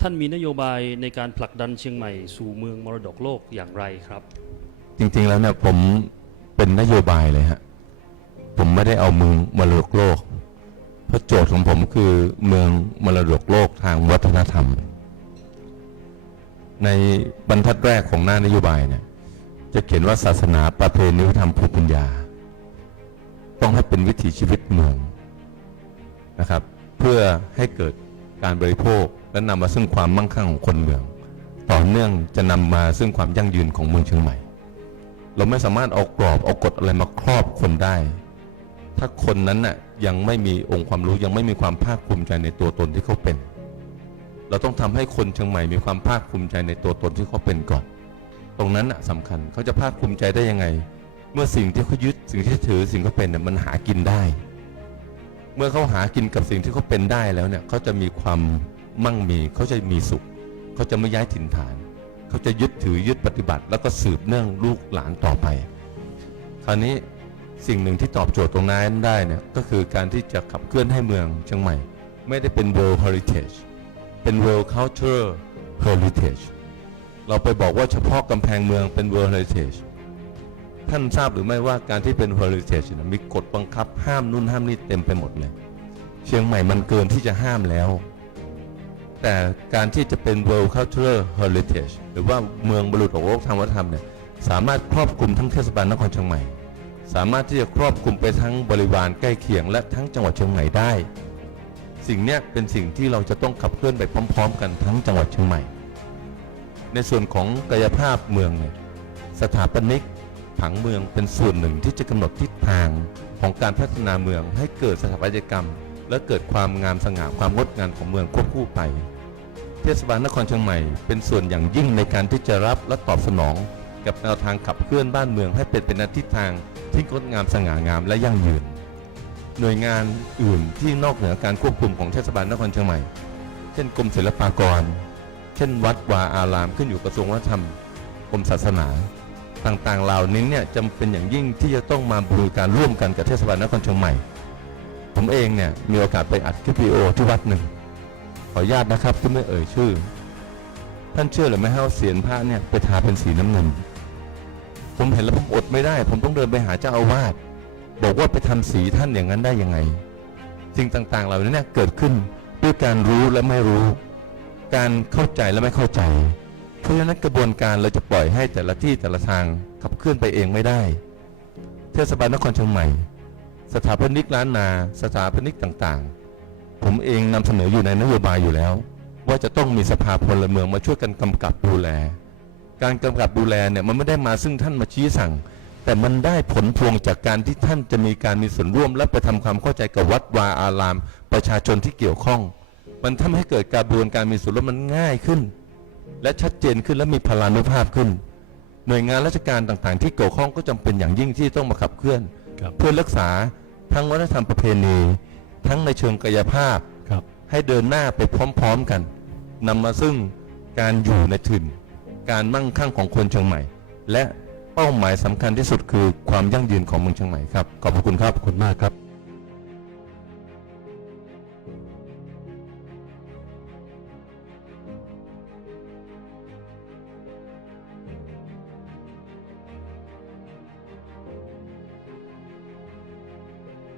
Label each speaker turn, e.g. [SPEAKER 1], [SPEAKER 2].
[SPEAKER 1] ท่านมีนโยบายในการผลักดันเชียงใหม่สู่เมืองมรดกโลกอย่างไรครับ
[SPEAKER 2] จริงๆแล้วเนี่ยผมเป็นนโยบายเลยฮะ ผมไม่ได้เอาเมืองมรดกโลก เพราะโจทย์ของผมคือเมืองมรดกโลกทางวัฒนธรรม ในบรรทัดแรกของหน้านโยบายเนี่ยจะเขียนว่าศาสนาประเพณีวัฒนธรรมภูมิปัญญา ต้องให้เป็นวิถีชีวิตเมืองนะครับ เพื่อให้เกิด การบริโภค และนำมาซึ่งความมั่งคั่งของคนเมือง ต่อเนื่องจะนำมาซึ่งความยั่งยืนของเมืองเชียงใหม่ เราไม่สามารถเอากรอบเอากฎอะไรมาครอบคนได้ ถ้าคนนั้นน่ะยังไม่มีองค์ความรู้ยังไม่มีความภาคภูมิใจในตัวตนที่เขาเป็น เราต้องทำให้คนเชียงใหม่มีความภาคภูมิใจในตัวตนที่เขาเป็นก่อน ตรงนั้นน่ะสำคัญเขาจะภาคภูมิใจได้ยังไง เมื่อสิ่งที่เขายึดสิ่งที่ถือสิ่งที่เขาเป็นน่ยมันหากินได้ เมื่อเขาหากินกับสิ่งที่เขาเป็นได้แล้วเนี่ยเขาจะมีความมั่งมีเขาจะมีสุขเขาจะไม่ย้ายถิ่นฐาน เขาจะยึดถือยึดปฏิบัติ แล้วก็สืบเนื่องลูกหลานต่อไป คราวนี้สิ่งหนึ่งที่ตอบโจทย์ตรงนั้นได้เนี่ยก็คือการที่จะขับเคลื่อนให้เมืองเชียงใหม่ ไม่ได้เป็น world heritage เป็น world culture heritage เราไปบอกว่าเฉพาะกำแพงเมืองเป็น world heritage ท่านทราบหรือไม่ว่าการที่เป็น heritage เนี่ยมีกฎบังคับ ห้ามนู่นห้ามนี่เต็มไปหมดเลย เชียงใหม่มันเกินที่จะห้ามแล้ว แต่การที่จะเป็น World Cultural Heritage หรือว่าเมืองบรรลุโลกทางวัฒนธรรมเนี่ยสามารถครอบคลุมทั้งเทศบาลนครเชียงใหม่ สามารถที่จะครอบคลุมไปทั้งบริวารใกล้เคียง และทั้งจังหวัดเชียงใหม่ได้ สิ่งนี้เป็นสิ่งที่เราจะต้องขับเคลื่อนไปพร้อม ๆ กันทั้งจังหวัดเชียงใหม่ ในส่วนของกายภาพเมืองเนี่ยสถาปนิก ผังเมืองเป็นส่วนหนึ่งที่จะกำหนดทิศทางของการพัฒนาเมืองให้เกิดสถาปัตยกรรม และเกิดความงามสง่าความงดงามของเมืองควบคู่ไป เทศบาลนครเชียงใหม่เป็นส่วนอย่างยิ่งในการที่จะรับและตอบสนอง กับแนวทางขับเคลื่อนบ้านเมืองให้เป็นเป็นทิศทางที่งดงามสง่างามและยั่งยืน หน่วยงานอื่นที่นอกเหนือการควบคุมของเทศบาลนครเชียงใหม่ เช่นกรมศิลปากร เช่น วัดวาอารามขึ้นอยู่กระทรวงวัฒนธรรมกรมศาสนา ต่างๆ เหล่านี้เนี่ยจำเป็นอย่างยิ่งที่จะต้องมาบริการร่วมกันกับเทศบาลนครเชียงใหม่ ผมเองเนี่ยมีโอกาสไปอัดคลิปวิดีโอที่วัดหนึ่ง ขออนุญาตนะครับที่ไม่เอ่ยชื่อ ท่านเชื่อหรือไม่ให้เสียนพระเนี่ยไปทาเป็นสีน้ำเงินผมเห็นแล้วผมอดไม่ได้ ผมต้องเดินไปหาเจ้าอาวาสบอกว่าไปทำสีท่านอย่างนั้นได้ยังไง สิ่งต่างๆ เหล่านี้เนี่ยเกิดขึ้นด้วยการรู้และไม่รู้ การเข้าใจและไม่เข้าใจ เพราะฉะนั้นกระบวนการเราจะปล่อยให้แต่ละที่แต่ละทางขับเคลื่อนไปเองไม่ได้ เทศบาลนครเชียงใหม่ สถาปนิกล้านนา สถาปนิกต่างๆ ผมเองนำเสนออยู่ในนโยบายอยู่แล้ว ว่าจะต้องมีสภาพลเมืองมาช่วยกันกำกับดูแล การกำกับดูแลเนี่ยมันไม่ได้มาซึ่งท่านมาชี้สั่ง แต่มันได้ผลพวงจากการที่ท่านจะมีการมีส่วนร่วม และไปทำความเข้าใจกับวัดวาอาราม ประชาชนที่เกี่ยวข้อง มันทำให้เกิดกระบวนการมีส่วนร่วมมันง่ายขึ้น และชัดเจนขึ้นและมีพลานุภาพขึ้น หน่วยงานราชการต่างๆ ที่เกี่ยวข้องก็จำเป็นอย่างยิ่งที่ต้องมาขับเคลื่อน
[SPEAKER 1] ครับ
[SPEAKER 2] เพื่อรักษาทั้งวัฒนธรรมประเพณี ทั้งในเชิงกายภาพ
[SPEAKER 1] ครับ
[SPEAKER 2] ให้เดินหน้าไปพร้อมๆกันนำมาซึ่งการอยู่ในถิ่น การมั่งคั่งของคนเชียงใหม่ และเป้าหมายสำคัญที่สุดคือความยั่งยืนของเมืองเชียงใหม่ครับขอบพระคุณครับ
[SPEAKER 1] ขอบคุณมากครับ